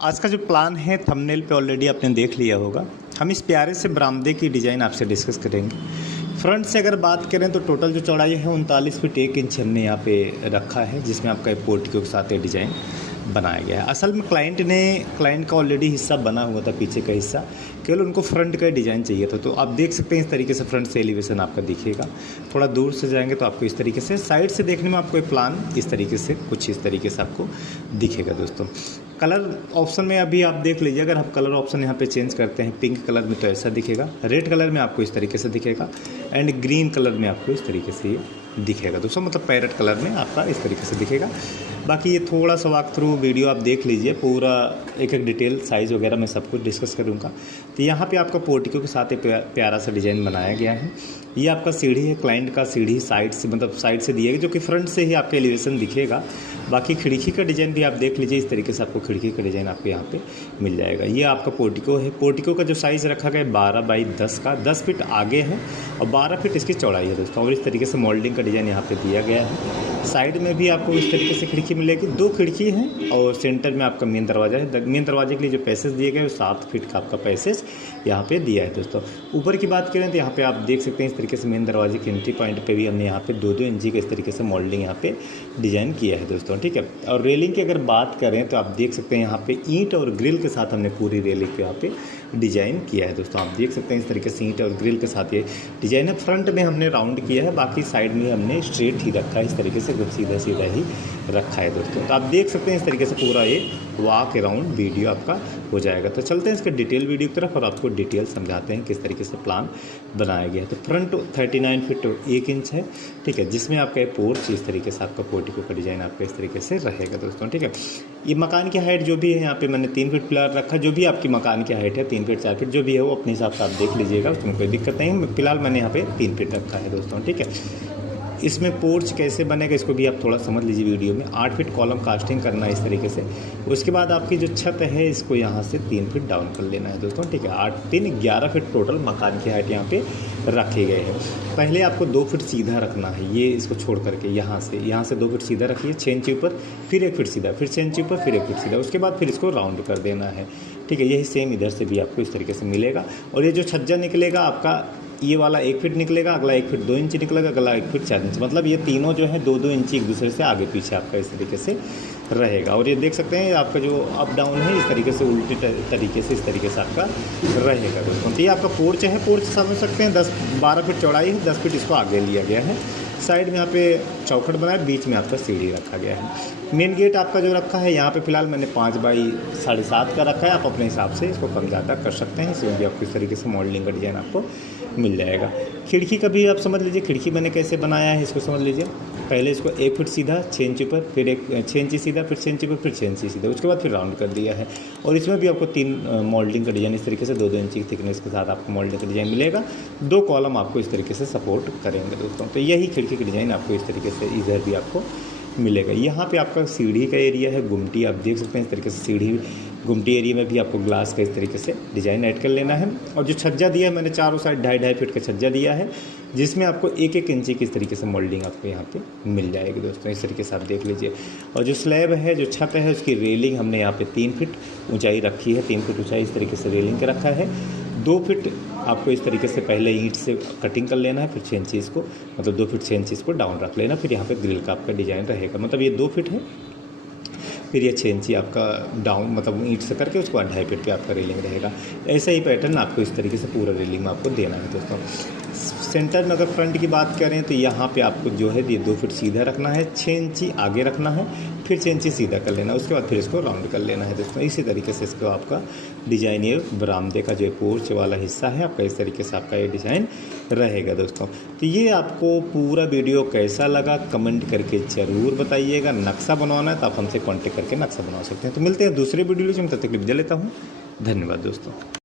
आज का जो प्लान है थंबनेल पे ऑलरेडी आपने देख लिया होगा। हम इस प्यारे से बरामदे की डिज़ाइन आपसे डिस्कस करेंगे। फ्रंट से अगर बात करें तो टोटल जो चौड़ाई है 39 फीट 1 इंच हमने यहाँ पे रखा है, जिसमें आपका पोर्टिको के साथ ये डिज़ाइन बनाया गया है। असल में क्लाइंट का ऑलरेडी हिस्सा बना हुआ था, पीछे का हिस्सा, केवल उनको फ्रंट का डिज़ाइन चाहिए था। तो आप देख सकते हैं इस तरीके से फ्रंट से एलिवेशन आपका दिखेगा। थोड़ा दूर से जाएंगे तो आपको इस तरीके से, साइड से देखने में आपको ये प्लान इस तरीके से, कुछ इस तरीके से आपको दिखेगा। दोस्तों कलर ऑप्शन में अभी आप देख लीजिए, अगर आप कलर ऑप्शन यहाँ पे चेंज करते हैं, पिंक कलर में तो ऐसा दिखेगा, रेड कलर में आपको इस तरीके से दिखेगा, एंड ग्रीन कलर में आपको इस तरीके से ये दिखेगा। दोस्तों मतलब पैरेट कलर में आपका इस तरीके से दिखेगा। बाकी ये थोड़ा सा वॉक थ्रू वीडियो आप देख लीजिए, पूरा एक एक डिटेल साइज़ वगैरह मैं सब कुछ डिस्कस करूँगा। तो यहाँ पे आपका पोर्टिको के साथ एक प्यारा सा डिज़ाइन बनाया गया है। ये आपका सीढ़ी है, क्लाइंट का सीढ़ी साइड से, मतलब साइड से दिएगा, जो कि फ्रंट से ही आपका एलिवेशन दिखेगा। बाकी खिड़की का डिज़ाइन भी आप देख लीजिए, इस तरीके से आपको खिड़की का डिज़ाइन आपको यहाँ पे मिल जाएगा। ये आपका पोर्टिको है। पोर्टिको का जो साइज़ रखा गया है 12 बाई 10 का, 10 फीट आगे है और 12 फीट इसकी चौड़ाई है दोस्तों। और इस तरीके से मोल्डिंग का डिज़ाइन यहाँ पे दिया गया है। साइड में भी आपको इस तरीके से खिड़की मिलेगी, 2 खिड़की हैं और सेंटर में आपका मेन दरवाज़ा है। मेन दरवाजे के लिए जो पैसेज दिए गए वो 7 फीट का आपका पैसेज यहाँ पे दिया है दोस्तों। ऊपर की बात करें तो यहाँ पे आप देख सकते हैं इस तरीके से मेन दरवाजे के एंट्री पॉइंट पे भी हमने यहाँ पे 2-2 इंची का इस तरीके से मोल्डिंग यहाँ पे डिज़ाइन किया है दोस्तों, ठीक है। और रेलिंग की अगर बात करें तो आप देख सकते हैं यहाँ पे ईंट और ग्रिल के साथ हमने पूरी रेलिंग पे यहाँ पे डिज़ाइन किया है दोस्तों। आप देख सकते हैं इस तरीके से ईंट और ग्रिल के साथ ये डिज़ाइन है। फ्रंट में हमने राउंड किया है, बाकी साइड में हमने स्ट्रेट ही रखा है, इस तरीके से एकदम सीधा सीधा ही रखा है दोस्तों। तो आप देख सकते हैं इस तरीके से पूरा ये वॉक अराउंड वीडियो आपका हो जाएगा। तो चलते हैं इसके डिटेल वीडियो की तरफ और आपको डिटेल समझाते हैं किस तरीके से प्लान बनाया गया है। तो फ्रंट 39 फीट 1 इंच है, ठीक है, जिसमें आपका ये पोर्च इस तरीके से आपका पोर्टिको का डिज़ाइन आपका इस तरीके से रहेगा दोस्तों, ठीक है। ये मकान की हाइट जो भी है यहाँ पे मैंने 3 फीट पिलर रखा, जो भी आपकी मकान की हाइट है 3 फीट 4 फीट जो भी है वो अपने हिसाब से आप देख लीजिएगा, उसमें कोई दिक्कत नहीं है। फिलहाल मैंने यहाँ पे 3 फीट रखा है दोस्तों, ठीक है। इसमें पोर्च कैसे बनेगा इसको भी आप थोड़ा समझ लीजिए वीडियो में। 8 फीट कॉलम कास्टिंग करना है इस तरीके से। उसके बाद आपकी जो छत है इसको यहाँ से 3 फीट डाउन कर लेना है दोस्तों, ठीक है। 8 3 11 फीट टोटल मकान की हाइट यहाँ पे रखे गए हैं। पहले आपको 2 फीट सीधा रखना है, ये इसको छोड़ करके यहाँ से 2 फीट सीधा रखिए 6 इंच ऊपर, फिर 1 फीट सीधा, फिर 6 इंच ऊपर, फिर 1 फीट सीधा। उसके बाद फिर इसको राउंड कर देना है, ठीक है। यही सेम इधर से भी आपको इस तरीके से मिलेगा। और ये जो छज्जा निकलेगा आपका, ये वाला 1 फीट निकलेगा, अगला 1 फीट 2 इंच निकलेगा, अगला 1 फीट 4 इंच, मतलब ये तीनों जो है 2-2 इंच एक दूसरे से आगे पीछे आपका इस तरीके से रहेगा। और ये देख सकते हैं आपका जो अप डाउन है इस तरीके से उल्टी तरीके से इस तरीके से आपका रहेगा दोस्तों। तो ये आपका पोर्च है, पोर्च समझ सकते हैं 10-12 फीट चौड़ाई है, 10 फीट इसको आगे लिया गया है। साइड में यहाँ पे चौखट बनाया, बीच में आपका सीढ़ी रखा गया है। मेन गेट आपका जो रखा है यहाँ पे फिलहाल मैंने 5 बाई 7.5 का रखा है। आप अपने हिसाब से इसको कम ज़्यादा कर सकते हैं, इसमें भी आपको इस तरीके से मॉडलिंग का डिज़ाइन आपको मिल जाएगा। खिड़की का भी आप समझ लीजिए, खिड़की मैंने कैसे बनाया है इसको समझ लीजिए। पहले इसको 1 फीट सीधा 6 इंच ऊपर, फिर 6 इंच सीधा, फिर 6 इंच ऊपर, फिर 6 इंच सीधा, उसके बाद फिर राउंड कर दिया है। और इसमें भी आपको 3 मोल्डिंग का डिज़ाइन इस तरीके से 2-2 इंच की थिकनेस के साथ आपको मोल्डिंग का डिज़ाइन मिलेगा। 2 कॉलम आपको इस तरीके से सपोर्ट करेंगे दोस्तों। तो यही खिड़की का डिज़ाइन आपको इस तरीके से इधर भी आपको मिलेगा। यहाँ पे आपका सीढ़ी का एरिया है, गुमटी आप देख सकते हैं इस तरीके से सीढ़ी, गुमटी एरिया में भी आपको ग्लास का इस तरीके से डिज़ाइन ऐड कर लेना है। और जो छज्जा दिया है मैंने चारों साइड 2.5 फीट का छज्जा दिया है, जिसमें आपको 1-1 इंची की इस तरीके से मोल्डिंग आपको यहाँ पे मिल जाएगी दोस्तों, इस तरीके से आप देख लीजिए। और जो स्लैब है, जो छत है, उसकी रेलिंग हमने यहाँ पे 3 फीट ऊंचाई रखी है, 3 फीट ऊंचाई इस तरीके से रेलिंग का रखा है। 2 फीट आपको इस तरीके से पहले ईंट से कटिंग कर लेना है, फिर 6 इंच इसको, मतलब 2 फीट 6 इंच इसको डाउन रख लेना। फिर यहाँ पे ग्रिल का आपका डिज़ाइन रहेगा, मतलब ये 2 फीट है, फिर ये 6 इंची आपका डाउन, मतलब ईंट से करके उसको 2.5 फीट पे आपका रेलिंग रहेगा। ऐसा ही पैटर्न आपको इस तरीके से पूरा रेलिंग में आपको देना है दोस्तों। सेंटर में अगर फ्रंट की बात करें तो यहाँ पे आपको जो है ये 2 फीट सीधा रखना है, 6 इंची आगे रखना है, फिर 6 इंची सीधा कर लेना, उसके बाद फिर इसको राउंड कर लेना है दोस्तों। इसी तरीके से इसको आपका डिज़ाइन, ये बरामदे का जो पोर्च वाला हिस्सा है आपका, इस तरीके से आपका ये डिज़ाइन रहेगा दोस्तों। तो ये आपको पूरा वीडियो कैसा लगा कमेंट करके ज़रूर बताइएगा। नक्शा बनवाना है तो आप हमसे कॉन्टेक्ट करके नक्शा बनवा सकते हैं। तो मिलते हैं दूसरे वीडियो में, तब तक के लिए विदा लेता हूँ। धन्यवाद दोस्तों।